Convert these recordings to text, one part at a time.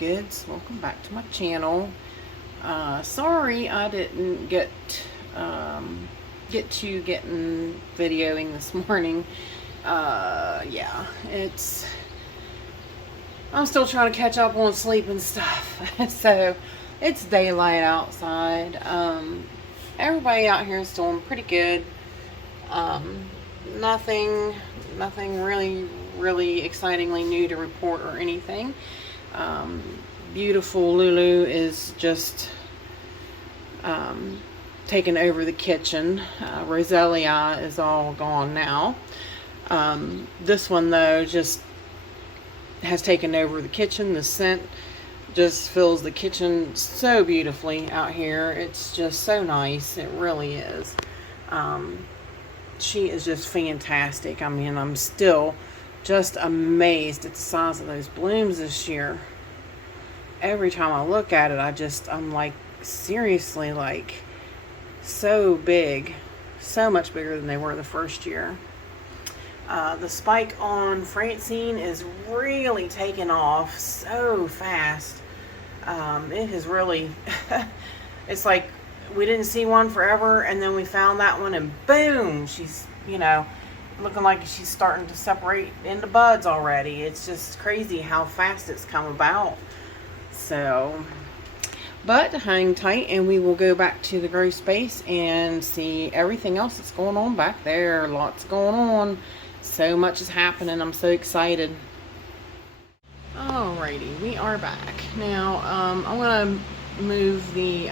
Orchids. Welcome back to my channel. Sorry I didn't get to getting videoing this morning. Yeah, I'm still trying to catch up on sleep and stuff. So it's daylight outside. Everybody out here is doing pretty good. Nothing really excitingly new to report or anything. Beautiful Lulu is just taking over the kitchen. Roselia is all gone now. This one though just has taken over the kitchen. The scent just fills the kitchen so beautifully out here. It's just so nice. It really is. She is just fantastic. I mean, I'm still just amazed at the size of those blooms this year. Every time I look at it, I'm like, seriously, like, so big. So much bigger than they were the first year. The spike on Francine is really taking off so fast. It has really, it's like we didn't see one forever, and then we found that one, and boom, she's, looking like she's starting to separate into buds already. It's just crazy how fast it's come about. So, but hang tight and we will go back to the grow space and see everything else that's going on back there. Lots going on. So much is happening. I'm so excited. Alrighty, we are back. Now, I'm going to remove the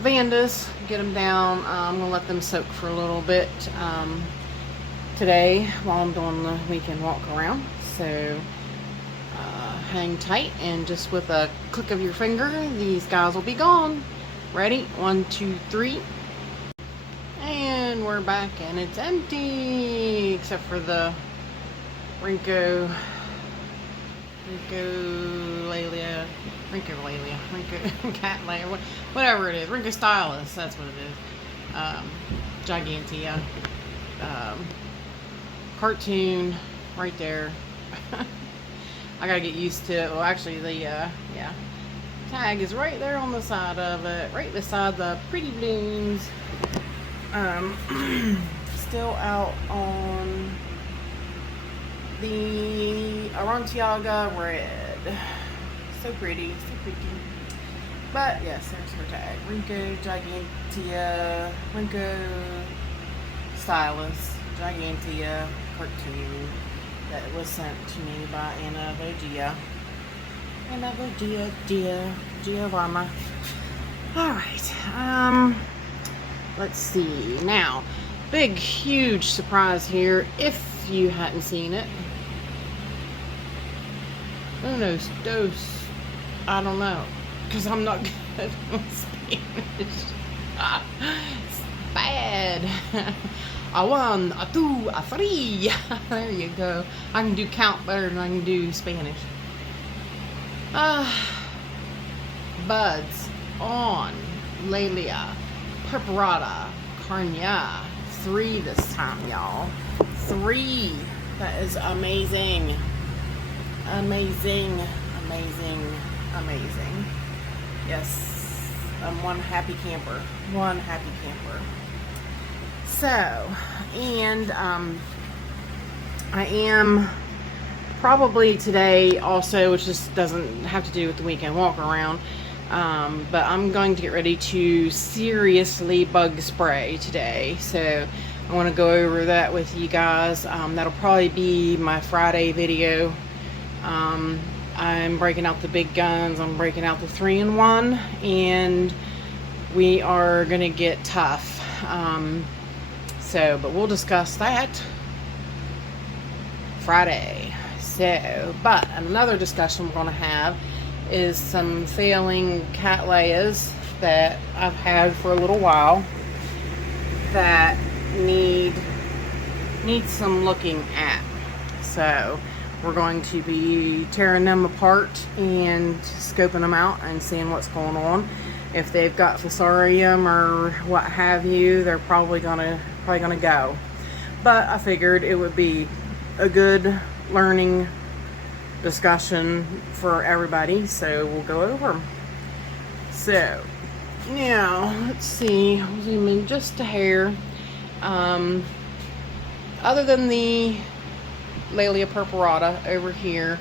Vandas, get them down. I'm going to let them soak for a little bit today while I'm doing the weekend walk around. So hang tight, and just with a click of your finger, these guys will be gone. Ready? 1, 2, 3. And we're back, and it's empty except for the Rinco Cattleya, whatever it is, Rinco Stylus, that's what it is. Gigantea, cartoon, right there. I gotta get used to it. Well, actually, the tag is right there on the side of it, right beside the pretty blooms. Still out on the Arantiaga Red. So pretty. But yes, there's her tag. Rinco Gigantea, Rinco Stylus, Gigantea, cartoon. That was sent to me by Anna Giovanna. Alright, let's see. Now, big, huge surprise here, if you hadn't seen it. Unos dos. I don't know, because I'm not good with Spanish. It's bad. A 1, a 2, a 3. There you go. I can do count better than I can do Spanish. Buds on Laelia Purpurata Carnia. 3 this time, y'all. 3. That is amazing. Amazing. Yes, I'm one happy camper. So, and I am probably today also, which just doesn't have to do with the weekend walk around, but I'm going to get ready to seriously bug spray today. So I want to go over that with you guys. That'll probably be my Friday video. I'm breaking out the big guns. I'm breaking out the 3-in-1, and we are gonna get tough. But we'll discuss that Friday. So, but another discussion we're going to have is some failing Cattleyas that I've had for a little while that need some looking at. So we're going to be tearing them apart and scoping them out and seeing what's going on. If they've got fusarium or what have you, they're probably gonna go. But I figured it would be a good learning discussion for everybody, so we'll go over them. So now let's see, I'll zoom in just a hair. Other than the Laelia purpurata over here,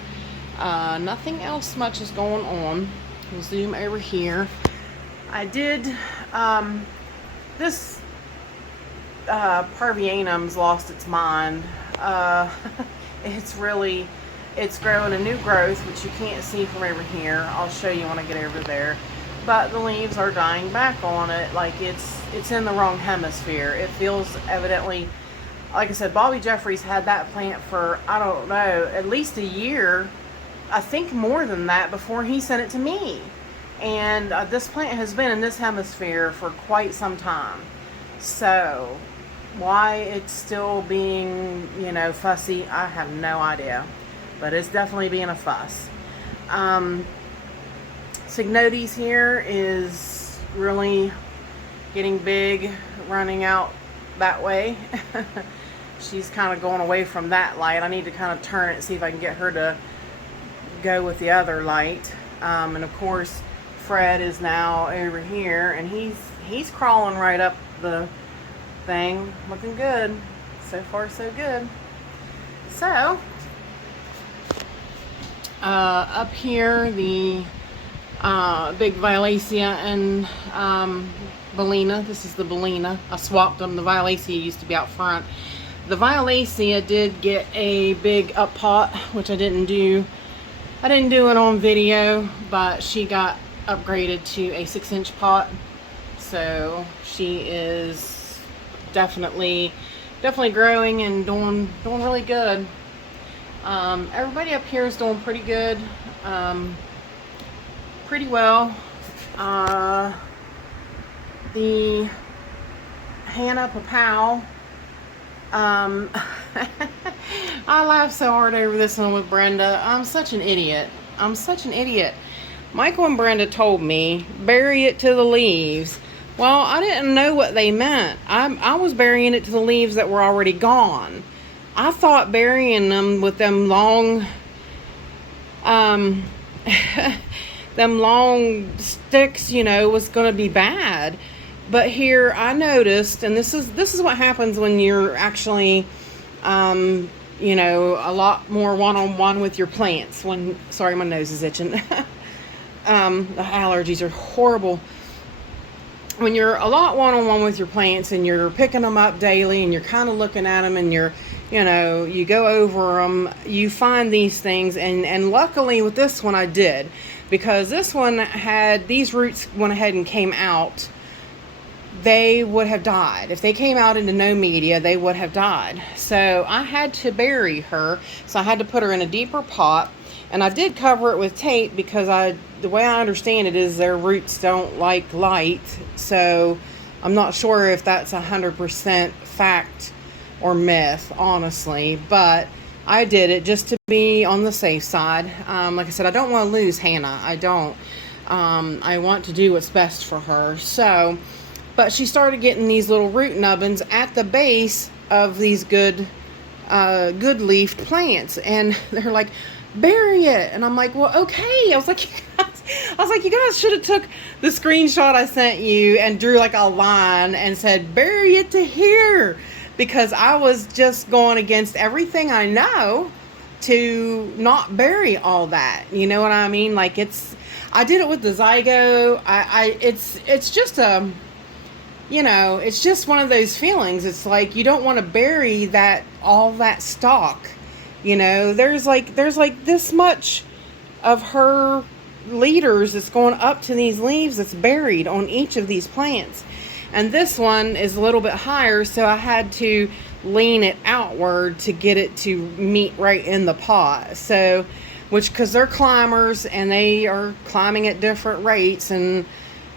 nothing else much is going on. We'll zoom over here. I did this Parvianum's lost its mind. It's growing a new growth, which you can't see from over here. I'll show you when I get over there. But the leaves are dying back on it, like it's in the wrong hemisphere. It feels evidently, like I said, Bobby Jeffries had that plant for, I don't know, at least a year. I think more than that before he sent it to me. And this plant has been in this hemisphere for quite some time. So why it's still being, you know, fussy, I have no idea. But it's definitely being a fuss. Signotes here is really getting big, running out that way. She's kind of going away from that light. I need to kind of turn it, see if I can get her to go with the other light. And of course, Fred is now over here, and he's crawling right up the thing. Looking good. So far, so good. So, up here, the big Violacea and Bellina. This is the Bellina. I swapped them. The Violacea used to be out front. The Violacea did get a big up pot, which I didn't do. I didn't do it on video, but she got upgraded to a 6-inch pot. So she is definitely growing and doing really good. Everybody up here is doing pretty good. Pretty well. The Hannah Papow. I laughed so hard over this one with Brenda. I'm such an idiot. Michael and Brenda told me, bury it to the leaves. Well, I didn't know what they meant. I was burying it to the leaves that were already gone. I thought burying them with them long, them long sticks, you know, was going to be bad. But here I noticed, and this is what happens when you're actually, you know, a lot more one-on-one with your plants. Sorry, my nose is itching. The allergies are horrible. When you're a lot one-on-one with your plants and you're picking them up daily and you're kind of looking at them and you go over them, you find these things. And luckily with this one I did, because this one had, these roots went ahead and came out. They would have died. If they came out into no media, they would have died. So I had to bury her. So I had to put her in a deeper pot. And I did cover it with tape because the way I understand it is their roots don't like light. So I'm not sure if that's 100% fact or myth, honestly. But I did it just to be on the safe side. Like I said, I don't want to lose Hannah. I don't. I want to do what's best for her. So... But she started getting these little root nubbins at the base of these good leafed plants, and they're like, bury it. And I'm like, well, okay. I was like, you guys should have took the screenshot I sent you and drew like a line and said, bury it to here, because I was just going against everything I know to not bury all that. You know what I mean? Like I did it with the zygo. It's just a. You know, it's just one of those feelings. It's like you don't want to bury all that stock. You know, there's like this much of her leaders that's going up to these leaves that's buried on each of these plants. And this one is a little bit higher, so I had to lean it outward to get it to meet right in the pot. So, because they're climbers and they are climbing at different rates, and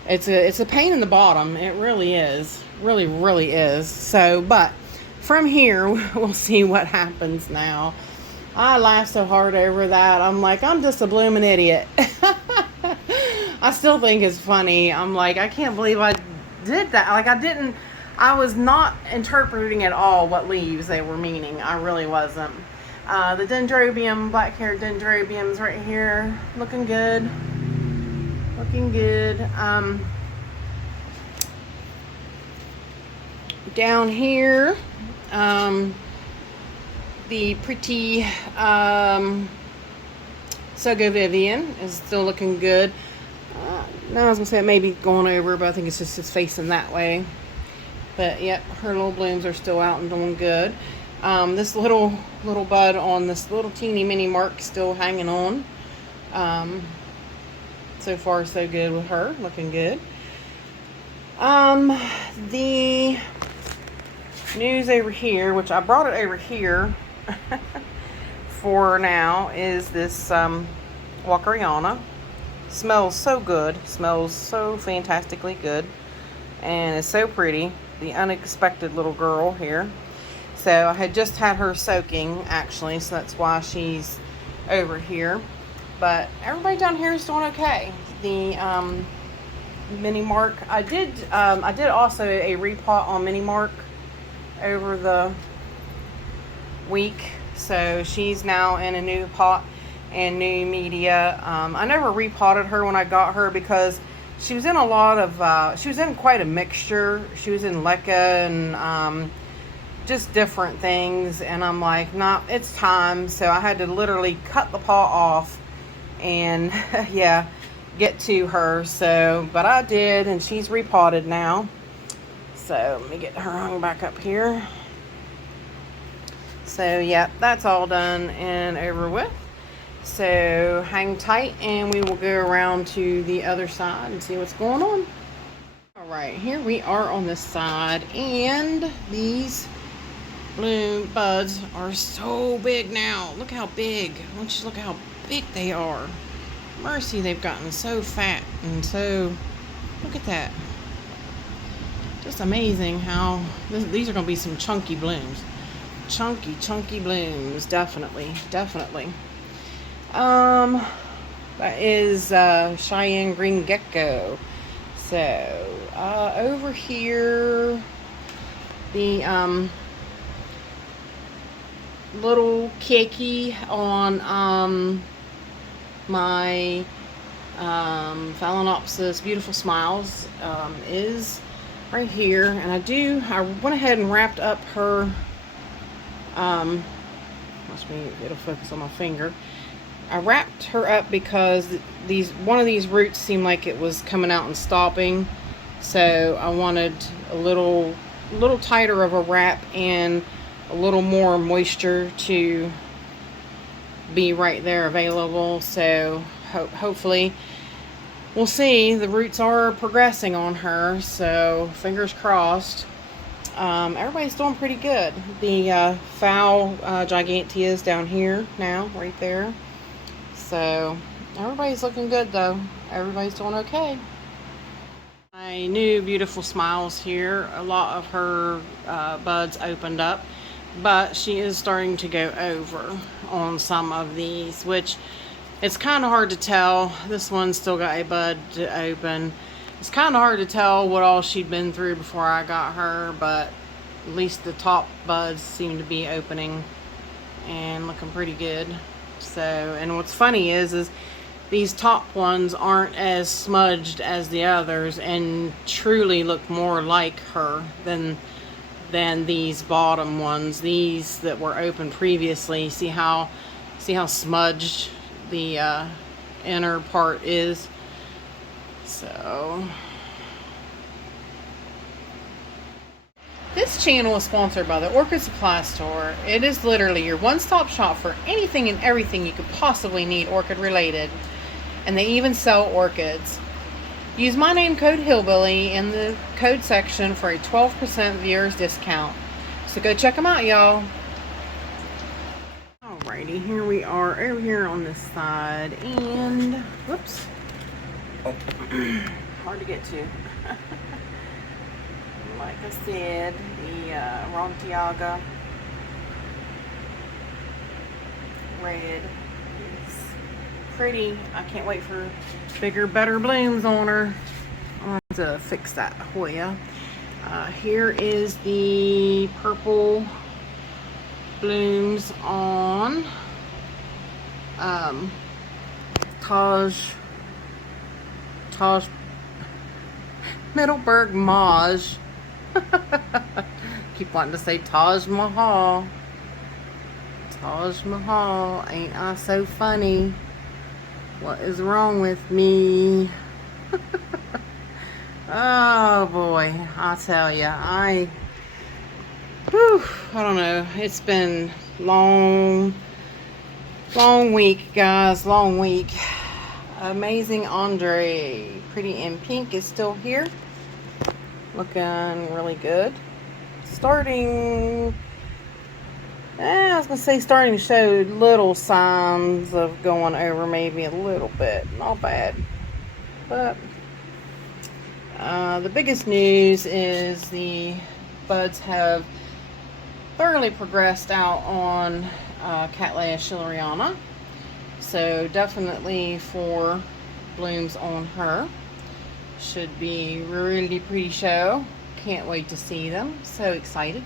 it's a pain in the bottom. It really is. Really, really is. So, but from here, we'll see what happens now. I laugh so hard over that. I'm like, I'm just a blooming idiot. I still think it's funny. I'm like, I can't believe I did that. Like, I was not interpreting at all what leaves they were meaning. I really wasn't. The dendrobium, black-haired dendrobiums right here, looking good. Looking good. Down here, the pretty Sogo Vivian is still looking good. Now I was gonna say it may be going over, but I think it's just facing that way. But yep, her little blooms are still out and doing good. This little bud on this little teeny mini mark still hanging on. So far so good with her, looking good. The news over here, which I brought it over here for now, is this Walkeriana. Smells so good, smells so fantastically good, and is so pretty. The unexpected little girl here. So I had just had her soaking, actually, so that's why she's over here. But everybody down here is doing okay. The Mini Mark, I did also a repot on Mini Mark over the week, so she's now in a new pot and new media. I never repotted her when I got her because she was in a lot of she was in quite a mixture. She was in leca and just different things, and I'm like, nah, it's time. So I had to literally cut the pot off and yeah, get to her. So but I did, and she's repotted now. So let me get her hung back up here. So yeah, that's all done and over with. So hang tight and we will go around to the other side and see what's going on. All right, here we are on this side, and these bloom buds are so big now. Look how big. Why don't you look how big they are. Mercy, they've gotten so fat and so, look at that. Just amazing how these are going to be some chunky blooms. Chunky blooms, definitely. That is Cheyenne Green Gecko. So over here, the little keiki on my Phalaenopsis Beautiful Smiles is right here, and I went ahead and wrapped up her it'll focus on my finger. I wrapped her up because one of these roots seemed like it was coming out and stopping, so I wanted a little tighter of a wrap and a little more moisture to be right there available. So hopefully we'll see. The roots are progressing on her, so fingers crossed. Everybody's doing pretty good. The Foul Giganteas down here now, right there. So everybody's looking good though. Everybody's doing okay. My new Beautiful Smiles here, a lot of her buds opened up, but she is starting to go over on some of these, which it's kind of hard to tell. This one's still got a bud to open. It's kind of hard to tell what all she'd been through before I got her, but at least the top buds seem to be opening and looking pretty good. So, and what's funny is these top ones aren't as smudged as the others and truly look more like her than these bottom ones. These that were open previously, see how smudged the inner part is. So this channel is sponsored by the Orchid Supply Store. It is literally your one-stop shop for anything and everything you could possibly need orchid related. And they even sell orchids. Use my name code Hillbilly in the code section for a 12% viewers discount. So go check them out, y'all. Alrighty, here we are over here on this side, and whoops. Hard to get to. Like I said, the Rontiaga red is pretty. I can't wait for bigger, better blooms on her. I'm going to fix that Hoya. Here is the purple blooms on Taj Middleburg Maj. Keep wanting to say Taj Mahal. Taj Mahal. Ain't I so funny? What is wrong with me? Oh boy, I'll tell you, I don't know. It's been long week, guys. Long week. Amazing Andre, Pretty in Pink, is still here. Looking really good. Starting to show little signs of going over maybe a little bit. Not bad. But the biggest news is the buds have thoroughly progressed out on Cattleya schilleriana. So definitely 4 blooms on her. Should be really pretty show. Can't wait to see them. So excited.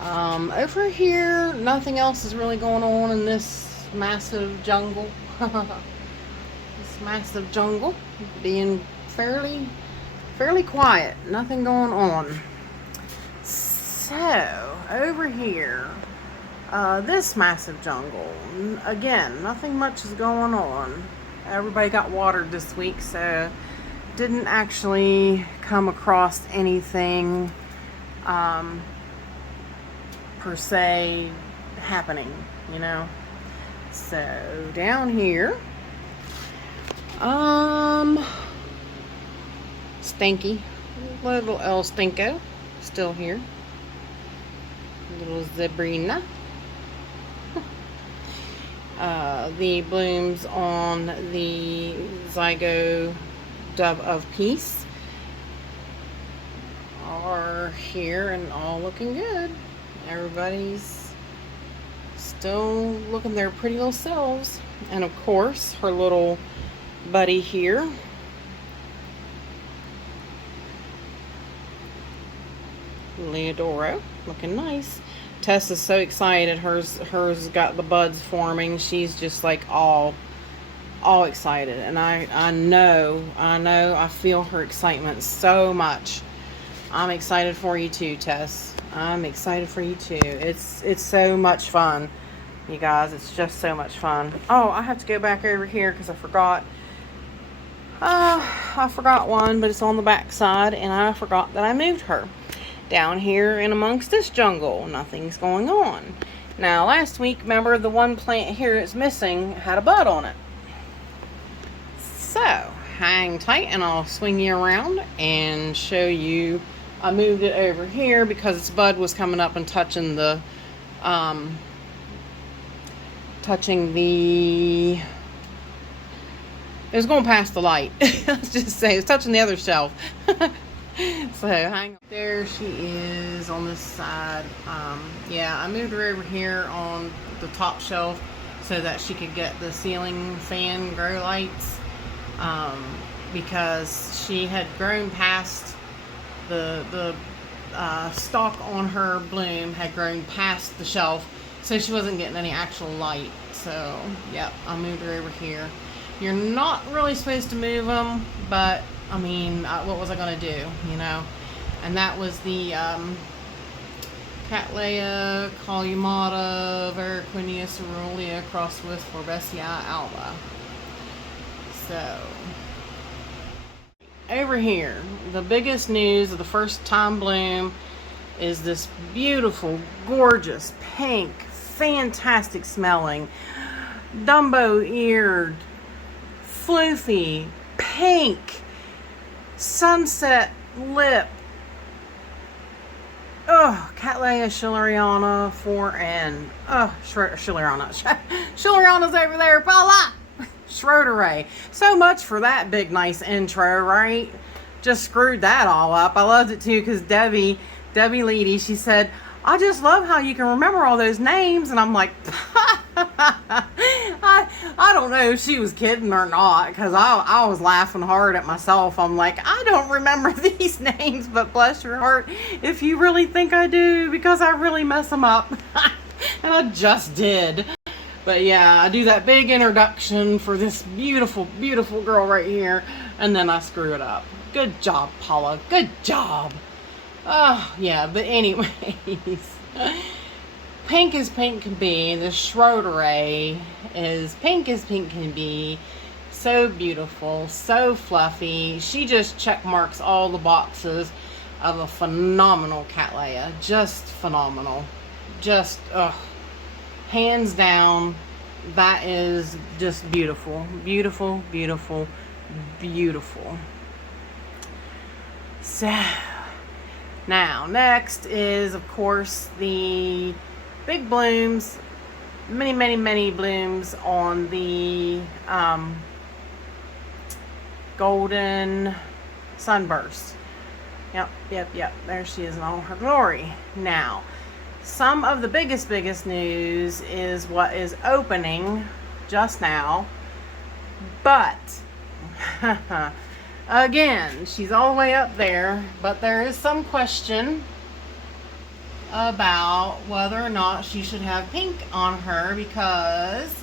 Over here, nothing else is really going on in this massive jungle. This massive jungle being fairly quiet. Nothing going on. So over here, this massive jungle, again, nothing much is going on. Everybody got watered this week, so didn't actually come across anything per se happening, you know. So down here, Stinky, little El Stinko, still here. Little Zebrina. The blooms on the Zygo Dove of Peace are here and all looking good. Everybody's still looking their pretty little selves. And of course, her little buddy here, Leodoro, looking nice. Tess is so excited. Hers got the buds forming. She's just like all excited, and I know, I feel her excitement so much. I'm excited for you too, Tess. I'm excited for you too. It's so much fun, you guys. It's just so much fun. Oh, I have to go back over here because I forgot. I forgot one, but it's on the back side, and I forgot that I moved her. Down here in amongst this jungle, nothing's going on. Now, last week, remember the one plant here that's missing had a bud on it. So, hang tight and I'll swing you around and show you. I moved it over here because its bud was coming up and touching the, it was going past the light. Let's just say, it was touching the other shelf. So hang on. There she is on this side. Yeah, I moved her over here on the top shelf so that she could get the ceiling fan grow lights, because she had grown past the stalk on her bloom had grown past the shelf, so she wasn't getting any actual light. So yep, I moved her over here. You're not really supposed to move them, but I mean, what was I going to do, you know? And that was the Cattleya columata Variquinia cerulean crossed with Forbesia alba. So, over here, the biggest news of the first time bloom is this beautiful, gorgeous, pink, fantastic smelling, Dumbo-eared, floofy, pink, sunset lip. Oh, Cattleya schilleriana 4N. Oh, schilleriana. Schilleriana's over there, Paula. Schroederay. So much for that big, nice intro, right? Just screwed that all up. I loved it too because Debbie Leedy, she said, I just love how you can remember all those names. And I'm like, I don't know if she was kidding or not, because I was laughing hard at myself. I'm like, I don't remember these names, but bless your heart if you really think I do, because I really mess them up. And I just did. But yeah, I do that big introduction for this beautiful, beautiful girl right here, and then I screw it up. Good job, Paula. Good job. Oh, yeah, but anyways. Pink as pink can be. The Schroederay is pink as pink can be. So beautiful, so fluffy. She just check marks all the boxes of a phenomenal Cattleya. Just phenomenal. Just, hands down, that is just beautiful. Beautiful, beautiful, beautiful. So, now, next is, of course, the big blooms. Many, many, many blooms on the golden sunburst. Yep. There she is in all her glory. Now, some of the biggest news is what is opening just now. But, again, she's all the way up there. But there is some question about whether or not she should have pink on her, because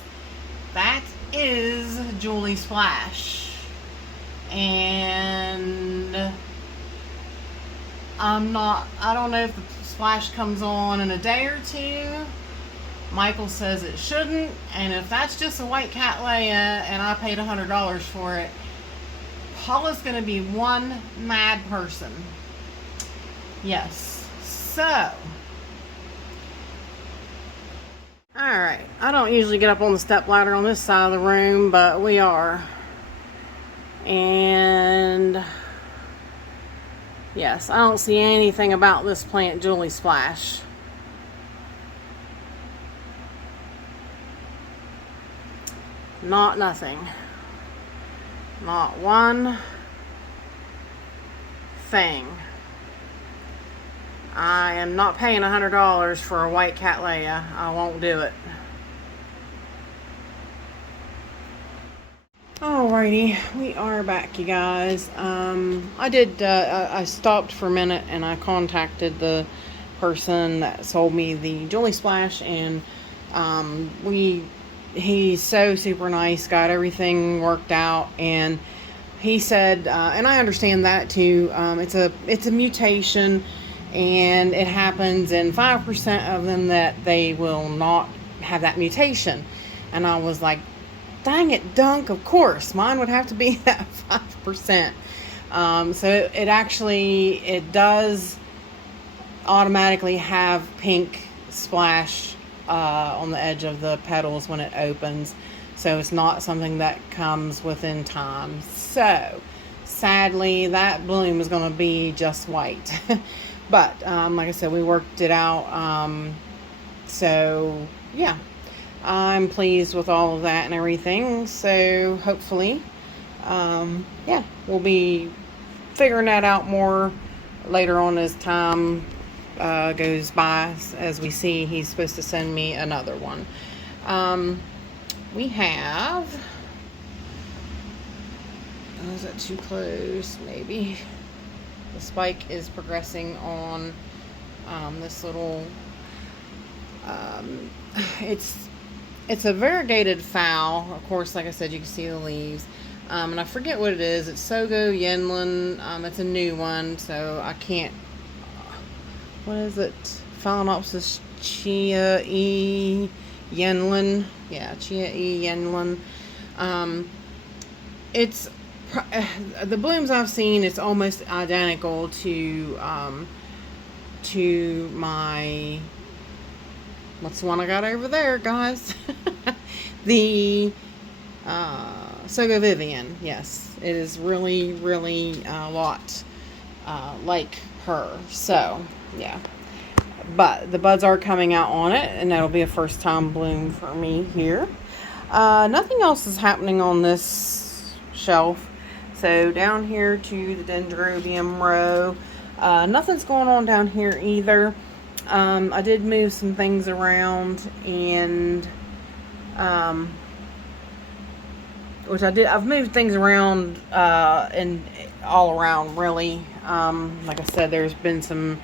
that is Julie Splash. And I don't know if the splash comes on in a day or two. Michael says it shouldn't, and if that's just a white Cattleya and I paid $100 for it, Paula's gonna be one mad person. Yes. So, alright, I don't usually get up on the step ladder on this side of the room, but we are. And yes, I don't see anything about this plant, Julie Splash. Nothing. Not one thing. I am not paying $100 for a white Cattleya. I won't do it. Alrighty, we are back, you guys. I stopped for a minute and I contacted the person that sold me the Julie Splash, and he's so super nice, got everything worked out, and he said, and I understand that too, it's a mutation, and it happens in 5% of them that they will not have that mutation. And I was like, dang it, Dunk, of course mine would have to be that 5%. So it does automatically have pink splash on the edge of the petals when it opens, so it's not something that comes within time. So sadly that bloom is going to be just white. But like I said, we worked it out, so yeah, I'm pleased with all of that and everything. So hopefully, yeah, we'll be figuring that out more later on as time goes by. As we see, he's supposed to send me another one. We have, oh, is that too close? Maybe. The spike is progressing on this little, it's a variegated foul. Of course, like I said, you can see the leaves. And I forget what it is. It's Sogo Yenlin. It's a new one, so I can't, what is it? Phalaenopsis Chia E Yenlin. Yeah, Chia E Yenlin. It's, the blooms I've seen, it's almost identical to my, what's the one I got over there, guys? The Sogo Vivian. Yes, it is really, really a lot like her. So yeah, but the buds are coming out on it, and that'll be a first time bloom for me here. Nothing else is happening on this shelf. So down here to the Dendrobium row, nothing's going on down here either. I did move some things around, and which I did. I've moved things around and all around really. Like I said, there's been some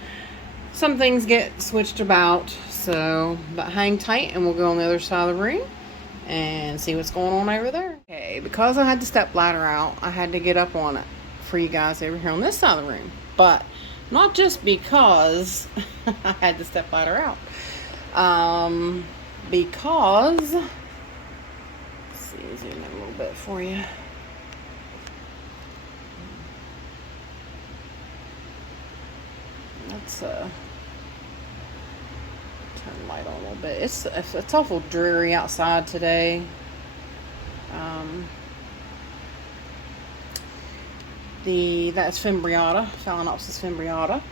things get switched about. So, but hang tight and we'll go on the other side of the room and see what's going on over there. Okay, because I had the step ladder out, I had to get up on it for you guys over here on this side of the room. But not just because I had the step ladder out. Because, let's see, zoom in a little bit for you. Let's turn the light on a little bit. It's awful dreary outside today. That's Fimbriata, Phalaenopsis fimbriata.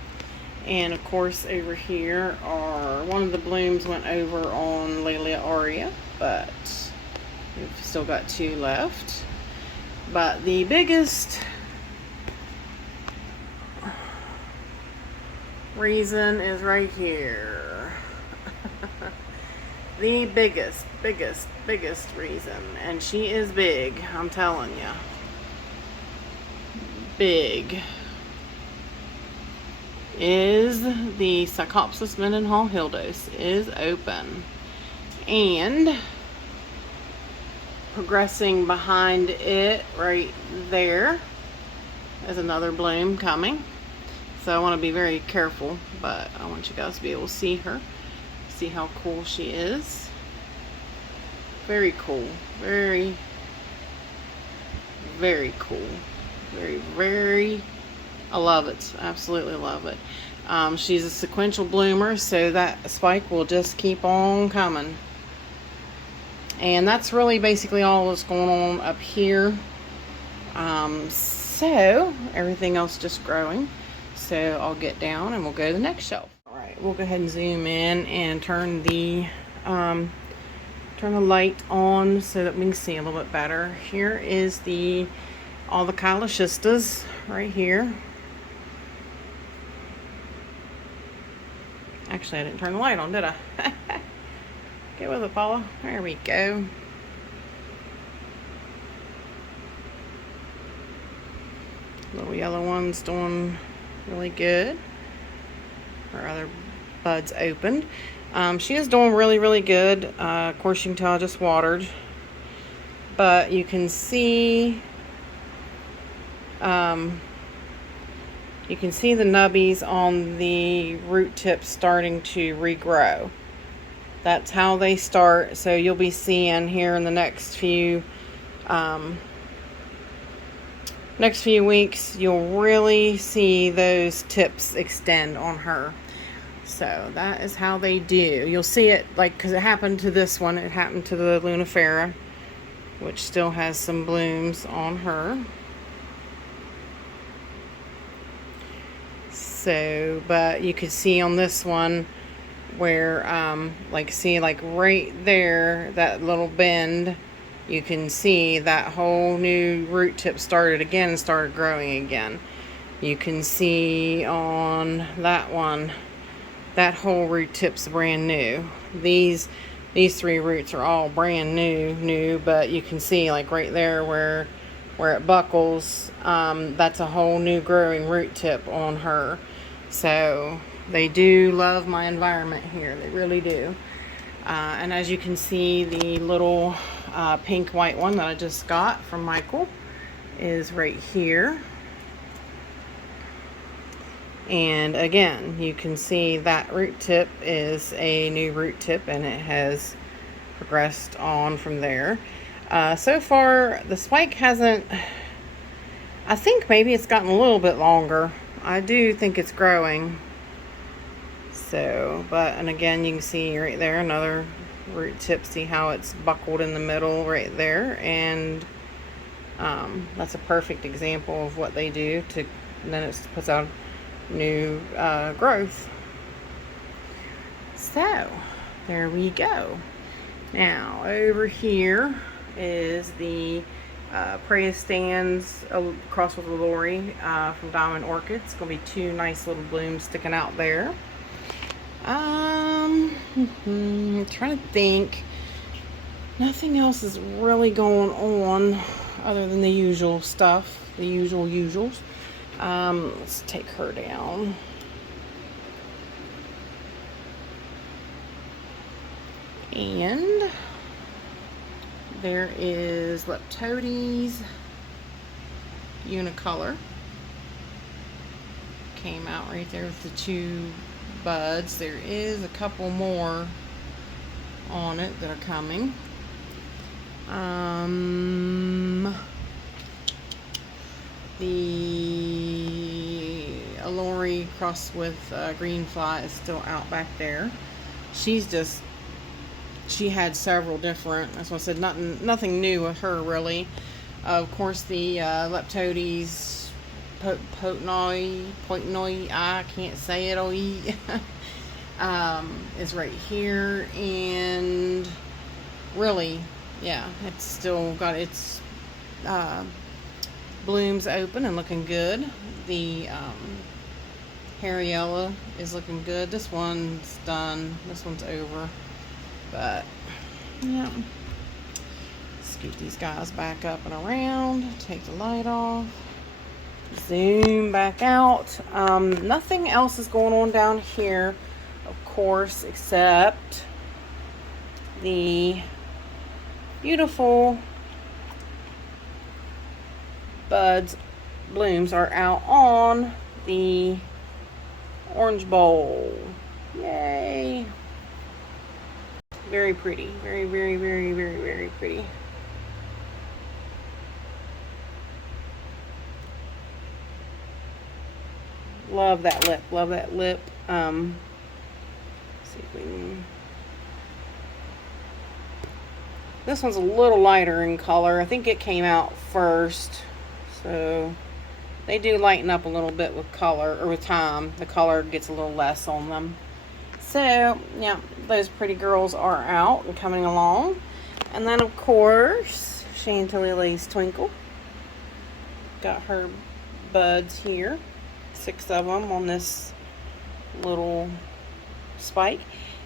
And of course over here are, one of the blooms went over on Laelia aurea, but we've still got 2 left. But the biggest reason is right here. The biggest reason, and she is big, I'm telling you. Big is the Psychopsis Mendenhall Hildos is open, and progressing behind it right there is another bloom coming. So I want to be very careful, but I want you guys to be able to see her, see how cool she is. Very cool, very cool. Very, I love it. Absolutely love it. She's a sequential bloomer, so that spike will just keep on coming. And that's really basically all that's going on up here. So everything else just growing. So I'll get down and we'll go to the next shelf. All right, we'll go ahead and zoom in and turn the light on so that we can see a little bit better. Here is all the Chylocystas right here. Actually, I didn't turn the light on, did I? Get with it, Paula. There we go. Little yellow one's doing really good. Her other buds opened. She is doing really good. Of course, you can tell I just watered. But you can see the nubbies on the root tips starting to regrow. That's how they start. So you'll be seeing here in the next few weeks, you'll really see those tips extend on her. So that is how they do. You'll see it, like, because it happened to this one. It happened to the Lunifera, which still has some blooms on her. So, but you could see on this one where, see right there, that little bend, you can see that whole new root tip started again and started growing again. You can see on that one, that whole root tip's brand new. These 3 roots are all brand new, but you can see like right there where it buckles, that's a whole new growing root tip on her. So they do love my environment here. They really do. And as you can see, the little pink white one that I just got from Michael is right here. And again, you can see that root tip is a new root tip, and it has progressed on from there. So far, the spike hasn't, I think maybe it's gotten a little bit longer. I do think it's growing. So, and again, you can see right there another root tip. See how it's buckled in the middle right there, and that's a perfect example of what they do and then it puts out new growth. So there we go. Now over here is the Praestans crossed with Lori from Diamond Orchids. It's gonna be 2 nice little blooms sticking out there. Trying to think. Nothing else is really going on other than the usual stuff, the usuals. Let's take her down. And there is Leptodes unicolor. Came out right there with the 2 buds. There is a couple more on it that are coming. The Allori crossed with Green Fly is still out back there. She had several different, that's what I said, nothing new with her really. Of course, the Leptodes Potnoi, I can't say it, is right here, and really, yeah, it's still got its blooms open and looking good. The Harriella is looking good. This one's done. This one's over. But, yeah. Scoot these guys back up and around. Take the light off. Zoom back out. Nothing else is going on down here, of course, except the beautiful blooms are out on the orange bowl. Yay! Very pretty. Very, very, very, very, very pretty. Love that lip. Love that lip. Let's see if we can. This one's a little lighter in color. I think it came out first. So they do lighten up a little bit with color, or with time. The color gets a little less on them. So, yeah, those pretty girls are out and coming along. And then, of course, Chantilly's Twinkle. Got her buds here. 6 of them on this little spike.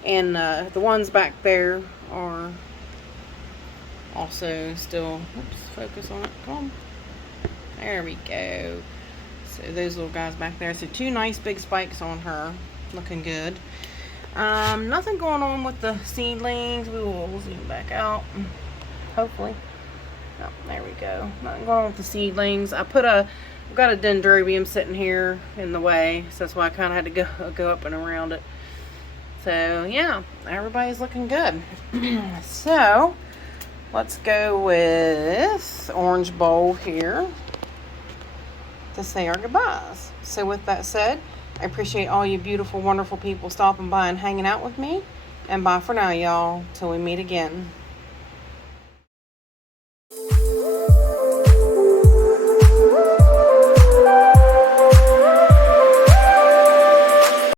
And the ones back there are also still, oops, focus on it, come on. There we go. So those little guys back there. So 2 nice big spikes on her. Looking good. Nothing going on with the seedlings. We will zoom back out. Hopefully. Oh, there we go. Nothing going on with the seedlings. I've got a dendrobium sitting here in the way. So that's why I kind of had to go up and around it. So yeah, everybody's looking good. So let's go with orange bowl here to say our goodbyes. So with that said, I appreciate all you beautiful, wonderful people stopping by and hanging out with me. And bye for now, y'all, till we meet again.